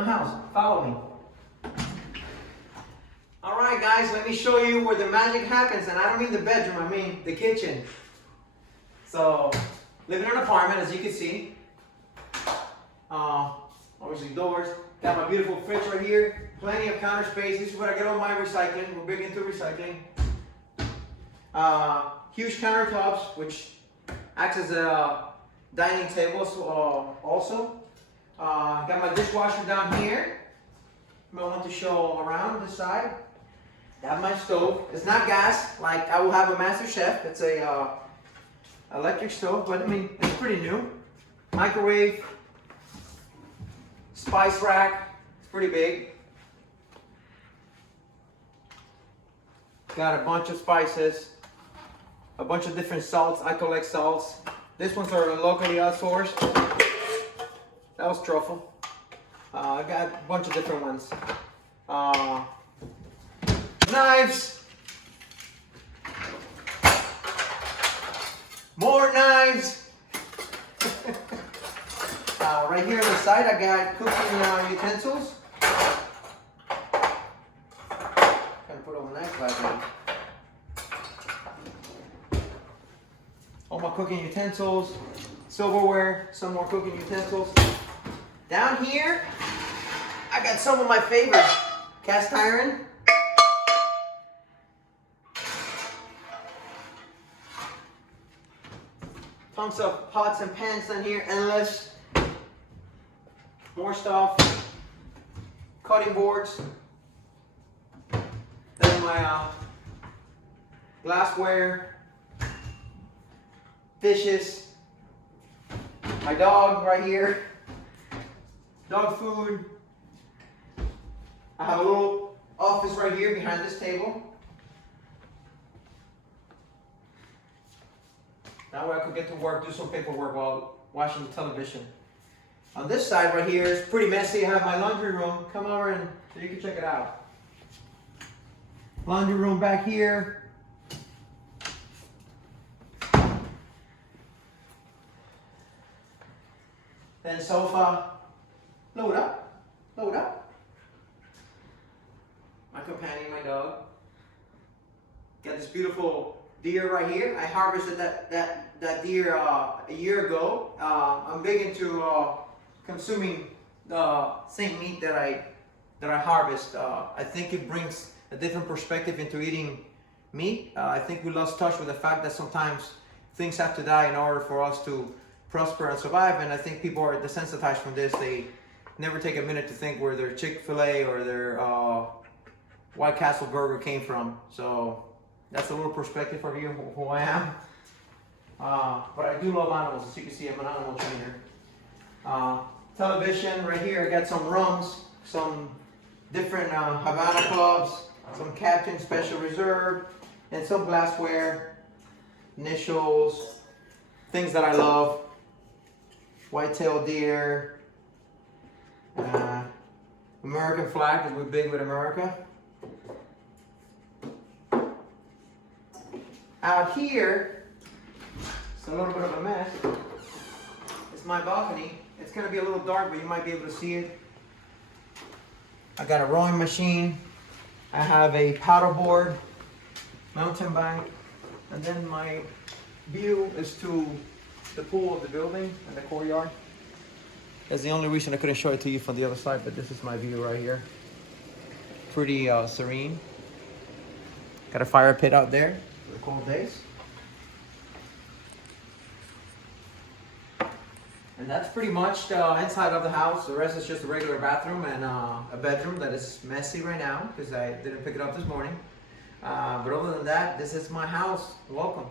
my house. Follow me. All right, guys, let me show you where the magic happens. And I don't mean the bedroom, I mean the kitchen. So, living in an apartment, as you can see. Obviously doors. Got my beautiful fridge right here. Plenty of counter space. This is where I get all my recycling. We're big into recycling. Huge countertops, which acts as a dining table also. Got my dishwasher down here. I want to show around this side. Got my stove. It's not gas, like I will have a Master Chef. It's a electric stove, but I mean, it's pretty new. Microwave. Spice rack. It's pretty big. Got a bunch of spices. A bunch of different salts. I collect salts. These ones are locally outsourced. That was truffle. I got a bunch of different ones. Knives. More knives. Right here on the side, I got cooking utensils. Gonna put all the knives back in. All my cooking utensils, silverware, some more cooking utensils. Down here, I got some of my favorites. Cast iron. Tons of pots and pans down here, endless. More stuff. Cutting boards. Then my glassware. Dishes. My dog right here. Dog food. I have a little office right here behind this table. That way I could get to work, do some paperwork while watching the television. On this side right here, it's pretty messy. I have my laundry room. Come over and so you can check it out. Laundry room back here. Then sofa. Load up. Load up. My companion, my dog. Got this beautiful deer right here. I harvested that deer a year ago. I'm big into consuming the same meat that I harvest. I think it brings a different perspective into eating meat. I think we lost touch with the fact that sometimes things have to die in order for us to prosper and survive. And I think people are desensitized from this. They never take a minute to think where their Chick-fil-A or their White Castle burger came from. So that's a little perspective for you who I am. But I do love animals. As you can see, I'm an animal trainer. Television right here. I got some rums, some different Havana clubs, some Captain Special Reserve, and some glassware, initials, things that I love. White-tailed deer, American flag, because we're big with America. Out here, it's a little bit of a mess. It's my balcony. It's going to be a little dark, but you might be able to see it. I got a rowing machine. I have a paddleboard, mountain bike, and then my view is to the pool of the building and the courtyard. That's the only reason I couldn't show it to you from the other side, but this is my view right here. Pretty serene. Got a fire pit out there for the cold days. And that's pretty much the inside of the house. The rest is just a regular bathroom and a bedroom that is messy right now because I didn't pick it up this morning. But other than that, this is my house. Welcome.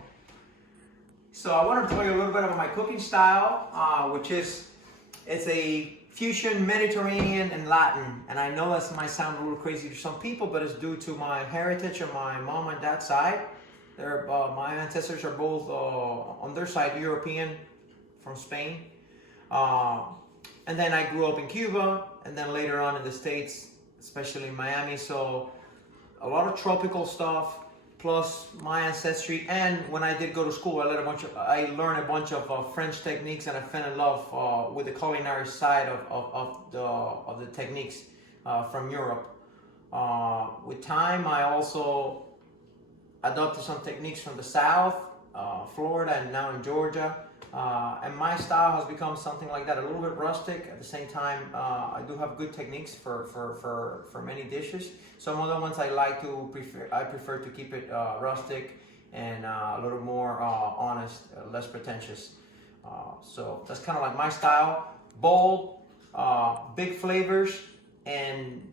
So I wanted to tell you a little bit about my cooking style, which is, it's a fusion Mediterranean and Latin. And I know that might sound a little crazy to some people, but it's due to my heritage on my mom and dad's side. My ancestors are both, on their side, European from Spain. And then I grew up in Cuba, and then later on in the States, especially in Miami. So a lot of tropical stuff, plus my ancestry. And when I did go to school, I learned a bunch of French techniques, and I fell in love with the culinary side of the techniques from Europe. With time, I also adopted some techniques from the South, Florida, and now in Georgia. And my style has become something like that, a little bit rustic. At the same time, I do have good techniques for many dishes. Some other ones I prefer to keep it rustic and a little more honest, less pretentious. So that's kind of like my style: bold, big flavors, and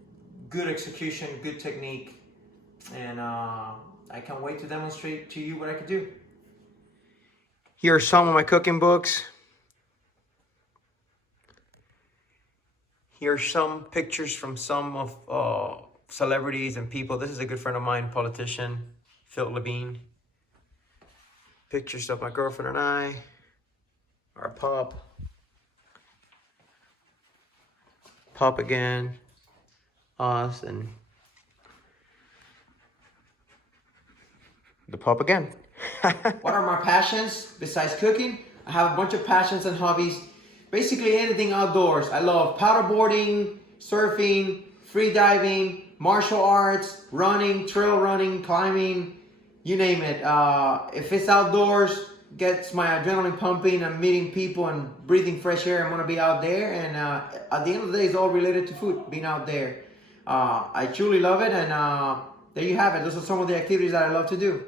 good execution, good technique. And I can't wait to demonstrate to you what I can do. Here are some of my cooking books. Here are some pictures from some of celebrities and people. This is a good friend of mine, politician, Phil Levine. Pictures of my girlfriend and I, our pup. Pup again, us, and the pup again. What are my passions besides cooking? I have a bunch of passions and hobbies. Basically anything outdoors. I love paddleboarding, surfing, free diving, martial arts, running, trail running, climbing, you name it. If it's outdoors, gets my adrenaline pumping. I'm meeting people and breathing fresh air. I'm gonna be out there, and at the end of the day, it's all related to food, being out there. I truly love it, and there you have it. Those are some of the activities that I love to do.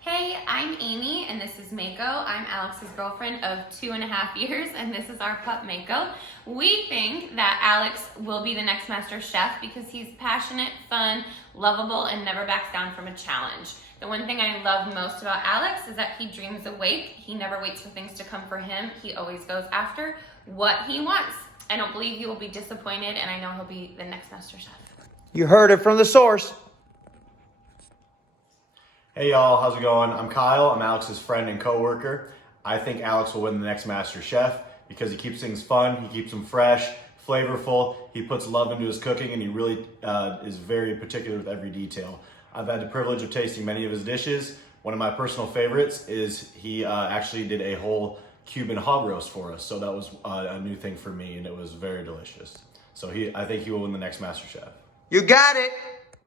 Hey, I'm Amy, and this is Mako. I'm Alex's girlfriend of 2.5 years, and this is our pup, Mako. We think that Alex will be the next master chef because he's passionate, fun, lovable, and never backs down from a challenge. The one thing I love most about Alex is that he dreams awake. He never waits for things to come for him. He always goes after what he wants. I don't believe he will be disappointed, and I know he'll be the next master chef. You heard it from the source. Hey y'all, how's it going? I'm Kyle, I'm Alex's friend and co-worker. I think Alex will win the next Master Chef because he keeps things fun, he keeps them fresh, flavorful, he puts love into his cooking, and he really is very particular with every detail. I've had the privilege of tasting many of his dishes. One of my personal favorites is he actually did a whole Cuban hog roast for us, so that was a new thing for me, and it was very delicious. So I think he will win the next Master Chef. You got it!